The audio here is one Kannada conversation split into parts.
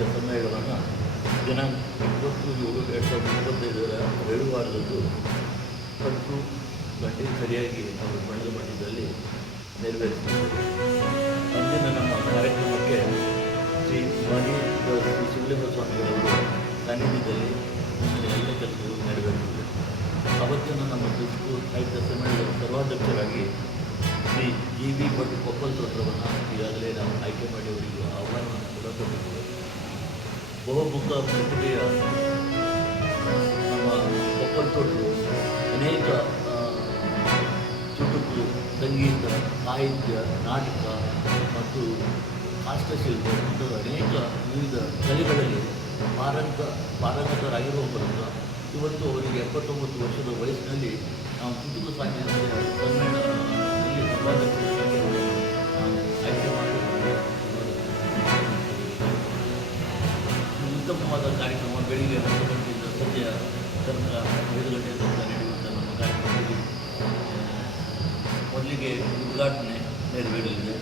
ಸಾಹಿತ್ಯ ಸಮ್ಮೇಳನವನ್ನು ದಿನಾಂಕ 20/7/2025 ರವಿವಾರದಂದು 10 ಗಂಟೆಗೆ ಸರಿಯಾಗಿ ನಾವು ಬಣ್ಣದ ಮಠದಲ್ಲಿ ನೆರವೇರಿಸಿದ್ದೇವೆ. ಅಂದಿನ ನಮ್ಮ ಕಾರ್ಯಕ್ರಮಕ್ಕೆ ಶ್ರೀ ಶಿವಲಿಂಗ ಸ್ವಾಮಿಗಳವರು ಸಾನ್ನಿಧ್ಯದಲ್ಲಿ ಎಲ್ಲ ಕೆಲಸಗಳು ನೆರವೇರಿಸಿದೆ. ಅವತ್ತಿನ ನಮ್ಮ ತುಮಕೂರು ಸಾಹಿತ್ಯ ಸಮ್ಮೇಳನದ ಸರ್ವಾಧ್ಯಕ್ಷರಾಗಿ ಶ್ರೀ ಜಿ ಬಿ ಭಟ್ ಕೊಪ್ಪಲ್ ತೋಟರವನ್ನು ಈಗಾಗಲೇ ನಾವು ಆಯ್ಕೆ ಮಾಡಿ ಅವರಿಗೆ ಆಹ್ವಾನವನ್ನು ಕೂಡ ಕೊಟ್ಟಿದ್ದೇವೆ. ಬಹುಮುಖ ಪ್ರತಿಭೆಯ ನಮ್ಮ ಕೊಪ್ಪಲ್ ತೋಟರು ಅನೇಕ ಚುಟುಕು, ಸಂಗೀತ, ಸಾಹಿತ್ಯ, ನಾಟಕ ಮತ್ತು ಕಾಷ್ಟಶಿಲ್ಪ ಮತ್ತು ಅನೇಕ ವಿವಿಧ ಕಲೆಗಳಲ್ಲಿ ಪಾರಂಗತರಾಗಿರುವ ಮೂಲಕ ಇವತ್ತು ಅವರಿಗೆ 79 ವರ್ಷದ ವಯಸ್ಸಿನಲ್ಲಿ ನಾವು ಚುಟುಕು ಸಾಹಿತ್ಯ ಸಮ್ಮೇಳನದಲ್ಲಿ ಸರ್ವಾಧ್ಯಕ್ಷರಾಗಿ ಆಯ್ಕೆ ಮಾಡಿ ಉತ್ತಮವಾದ ಕಾರ್ಯಕ್ರಮ ಬೆಳಿಗ್ಗೆ 10 ಗಂಟೆಯಿಂದ ಸಂಜೆ ತನಕ 5 ಗಂಟೆ ತನಕ ನಡೆಯುವಂಥ ನಮ್ಮ ಕಾರ್ಯಕ್ರಮದಲ್ಲಿ ಮೊದಲಿಗೆ ಉದ್ಘಾಟನೆ ನೆರವೇರಲಿದೆ.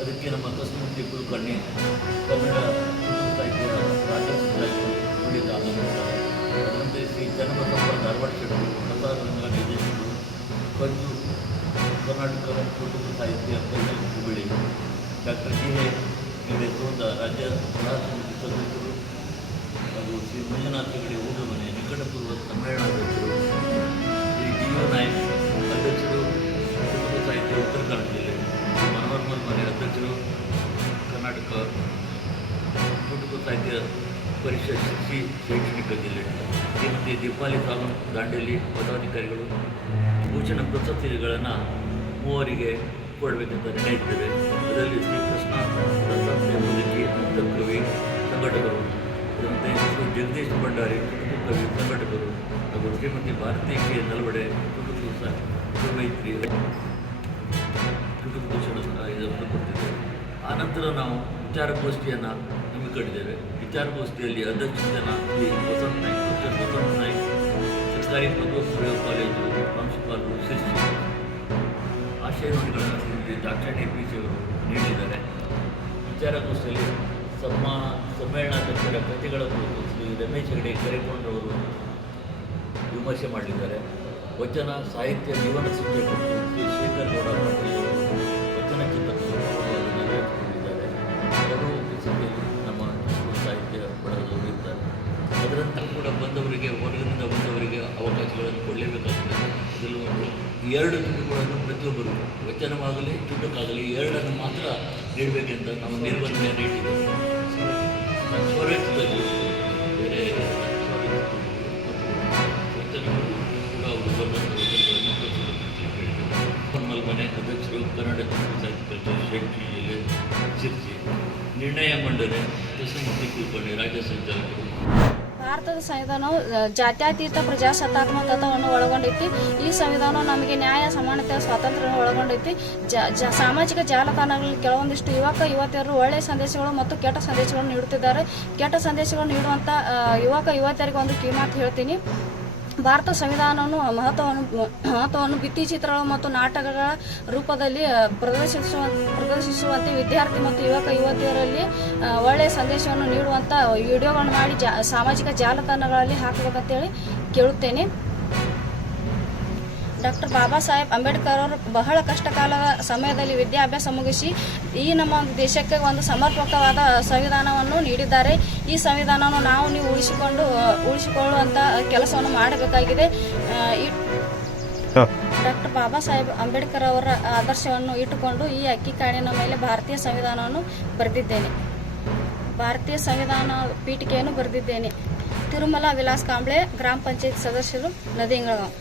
ಅದಕ್ಕೆ ನಮ್ಮ ಕಸ್ತೂರಿ ಕುಲಕರ್ಣಿ ಕನ್ನಡ ಚುಟುಕು ಸಾಹಿತ್ಯ ರಾಜ್ಯೋತ್ಸವ ನುಡಿದ ಆಗಮಿಸುತ್ತಾರೆ. ಅದರಂತೆ ಶ್ರೀ ಚನ್ನಬಸಪ್ಪ ಧಾರವಾಡ ಶೆಟ್ಟರು ಪ್ರಸಾದರಂಗ ನಿರ್ದೇಶಕರು, ಕಂಚು ಕರ್ನಾಟಕ ಚುಟುಕು ಸಾಹಿತ್ಯ ಕೈಗಲ್ ಹುಬ್ಬಳ್ಳಿ, ಡಾಕ್ಟರ್ ಜಿ ಎ ಸೋದ ರಾಜ್ಯ ಸಲಹಾ ಸಮಿತಿ ಸದಸ್ಯರು ಹಾಗೂ ಶ್ರೀ ಮಂಜುನಾಥ ಹೆಗಡೆ ಊಟಮನೆ ನಿಕಟಪೂರ್ವ ಸಮ್ಮೇಳನಾಧ್ಯಕ್ಷರು, ಶ್ರೀ ಡಿ ಯು ನಾಯಕ್ ಅಧ್ಯಕ್ಷರು ಚುಟುಕು ಸಾಹಿತ್ಯ ಉತ್ತರ ಕನ್ನಡ ಜಿಲ್ಲೆ, ಮನೋಹರ್ ಮನೆ ಅಧ್ಯಕ್ಷರು ಕರ್ನಾಟಕ ಚುಟುಕು ಸಾಹಿತ್ಯ ಪರಿಷತ್ ಶೈಕ್ಷಣಿಕ ಜಿಲ್ಲೆ, ಶ್ರೀಮತಿ ದೀಪಾಲಿ ಸಾಲಂ ದಾಂಡೇಲಿ ಪದಾಧಿಕಾರಿಗಳು ಭೂಷಣ ಪ್ರಶಸ್ತಿಗಳನ್ನು 3 ಕೊಡಬೇಕಂತ ನಿರ್ಣಯಿಸಿದ್ದೇವೆ. ಅದರಲ್ಲಿ ಶ್ರೀ ಕೃಷ್ಣ ದತ್ತಾತ್ರೇಯ ಮುದುಕಿ ಕವಿ ಸಂಘಟಕರು, ಅದರಂತೆ ಶ್ರೀ ಜಗದೀಶ್ ಭಂಡಾರಿ ಚುಟುಕು ಕವಿ ಸಂಘಟಕರು ಹಾಗೂ ಶ್ರೀಮತಿ ಭಾರತಿ ಕೆ ನಲ್ವಡೆ ಚುಟುಕು ಮೈತ್ರಿ ಚುಟುಕು ಭೂಷಣ ಇದನ್ನು ಕೊಡ್ತಿದ್ದೇವೆ. ಆನಂತರ ನಾವು ವಿಚಾರಗೋಷ್ಠಿಯನ್ನು ಹಮ್ಮಿಕೊಂಡಿದ್ದೇವೆ. ವಿಚಾರಗೋಷ್ಠಿಯಲ್ಲಿ ಅಧ್ಯಕ್ಷತೆಯನ್ನು ಶ್ರೀ ವಸಂತ ನಾಯ್ಕ್, ಡಾಕ್ಟರ್ ವಸಂತ ನಾಯ್ಕ್, ಸರ್ಕಾರಿ ಪದವಿ ಪೂರ್ವ ಕಾಲೇಜು ಪ್ರಾಂಶುಪಾಲರು ಶಿರ್ಸಿ, ಆಶಯ ನುಡಿಗಳನ್ನು ಶ್ರೀಮತಿ ದಾಕ್ಷಾಯಣಿ ಪಿ.ಸಿ. ಅವರು ನೀಡಿದ್ದಾರೆ. ವಿಚಾರಗೋಷ್ಠಿಯಲ್ಲಿ ಸಮ್ಮೇಳನಾಧ್ಯಕ್ಷರ ಕಥೆಗಳ ಕುರಿತು ಶ್ರೀ ರಮೇಶ್ ಹೆಗಡೆ ಕರೆಕೊಂಡವರು ವಿಮರ್ಶೆ ಮಾಡಲಿದ್ದಾರೆ. ವಚನ ಸಾಹಿತ್ಯ ಜೀವನ ಶಿಕ್ಷೆ ಕುರಿತು ಶ್ರೀ ಶೇಖರ್ ಗೌಡ ಪಾಟೀಲ್ ಅವರು ವಚನ ಚಿಂತಕರು ನೆರವೇರಿಸಿಕೊಂಡಿದ್ದಾರೆ. ಗೌರವ ಪುಸ್ತಕದಲ್ಲಿ ನಮ್ಮ ಸಾಹಿತ್ಯ ಬಳಗದವರು ಇರ್ತಾರೆ. ಅದರಂತೆ ಕೂಡ ಬಂದವರಿಗೆ, ಹೊರಗಿನಿಂದ ಬಂದವರಿಗೆ ಅವಕಾಶಗಳನ್ನು ಕೊಡಲೇಬೇಕಾಗ್ತದೆ. ಇದರಲ್ಲಿ ಒಂದು 2 ಚುಟುಕುಗಳನ್ನು ಪ್ರತಿಯೊಬ್ಬರು ವಚನವಾಗಲಿ ಚುಟುಕಾಗಲಿ 2 ಮಾತ್ರ ನೀಡಬೇಕೆಂತ ನಾವು ನಿರ್ಬಂಧನೆಯನ್ನು ಇಟ್ಟಿದ್ದೇವೆ. ಸ್ವರಚಿತರು ಬೇರೆ ವಚನಗಳು ಕೂಡ ಅವರು ಬಂದಂಥ ವಚನಗಳನ್ನು ಪ್ರಸ್ತುತಪಡಿಸಲಿಕ್ಕೆ ಮನೆ ಅಧ್ಯಕ್ಷರು ಕನ್ನಡ ಚುಟುಕು ಸಾಹಿತ್ಯ ಪರಿಷತ್ ಶೈಕ್ಷಣಿಕ ಜಿಲ್ಲೆ ಶಿರ್ಸಿ, ನಿರ್ಣಯ ಮಂಡನೆ ಕೃಷ್ಣಮೂರ್ತಿ ಕುಲಕರ್ಣಿ ರಾಜ್ಯ ಸಂಚಾಲಕರು. ಭಾರತದ ಸಂವಿಧಾನವು ಜಾತ್ಯತೀತ ಪ್ರಜಾಸತ್ತಾತ್ಮಕತೆಯನ್ನು ಒಳಗೊಂಡೈತಿ. ಈ ಸಂವಿಧಾನವು ನಮಗೆ ನ್ಯಾಯ, ಸಮಾನತೆ, ಸ್ವಾತಂತ್ರ್ಯವನ್ನು ಒಳಗೊಂಡೈತಿ. ಸಾಮಾಜಿಕ ಜಾಲತಾಣಗಳಲ್ಲಿ ಕೆಲವೊಂದಿಷ್ಟು ಯುವತಿಯರು ಒಳ್ಳೆಯ ಸಂದೇಶಗಳು ಮತ್ತು ಕೆಟ್ಟ ಸಂದೇಶಗಳನ್ನು ನೀಡುತ್ತಿದ್ದಾರೆ. ಕೆಟ್ಟ ಸಂದೇಶಗಳನ್ನು ನೀಡುವಂಥ ಯುವತಿಯರಿಗೆ ಒಂದು ಕಿವಿಮಾತು ಹೇಳ್ತೀನಿ. ಭಾರತ ಸಂವಿಧಾನವನ್ನು ಮಹತ್ವವನ್ನು ಭಿತ್ತಿಚಿತ್ರಗಳು ಮತ್ತು ನಾಟಕಗಳ ರೂಪದಲ್ಲಿ ಪ್ರದರ್ಶಿಸುವಂತೆ ವಿದ್ಯಾರ್ಥಿ ಮತ್ತು ಯುವತಿಯರಲ್ಲಿ ಒಳ್ಳೆಯ ಸಂದೇಶವನ್ನು ನೀಡುವಂಥ ವಿಡಿಯೋಗಳನ್ನು ಮಾಡಿ ಸಾಮಾಜಿಕ ಜಾಲತಾಣಗಳಲ್ಲಿ ಹಾಕಬೇಕಂತೇಳಿ ಕೇಳುತ್ತೇನೆ. ಡಾಕ್ಟರ್ ಬಾಬಾ ಸಾಹೇಬ್ ಅಂಬೇಡ್ಕರ್ ಅವರು ಬಹಳ ಕಷ್ಟಕಾಲದ ಸಮಯದಲ್ಲಿ ವಿದ್ಯಾಭ್ಯಾಸ ಮುಗಿಸಿ ಈ ನಮ್ಮ ದೇಶಕ್ಕೆ ಒಂದು ಸಮರ್ಪಕವಾದ ಸಂವಿಧಾನವನ್ನು ನೀಡಿದ್ದಾರೆ. ಈ ಸಂವಿಧಾನವನ್ನು ನೀವು ಉಳಿಸಿಕೊಳ್ಳುವಂಥ ಕೆಲಸವನ್ನು ಮಾಡಬೇಕಾಗಿದೆ. ಡಾಕ್ಟರ್ ಬಾಬಾ ಸಾಹೇಬ್ ಅಂಬೇಡ್ಕರ್ ಅವರ ಆದರ್ಶವನ್ನು ಇಟ್ಟುಕೊಂಡು ಈ ಅಕ್ಕಿ ಕಾಳಿನ ಮೇಲೆ ಭಾರತೀಯ ಸಂವಿಧಾನವನ್ನು ಬರೆದಿದ್ದೇನೆ. ಭಾರತೀಯ ಸಂವಿಧಾನ ಪೀಠಿಕೆಯನ್ನು ಬರೆದಿದ್ದೇನೆ. ತಿರುಮಲ ವಿಲಾಸ್ ಕಾಂಬ್ಳೆ, ಗ್ರಾಮ ಪಂಚಾಯತ್ ಸದಸ್ಯರು, ನದಿಂಗಳಗಾಂವ್.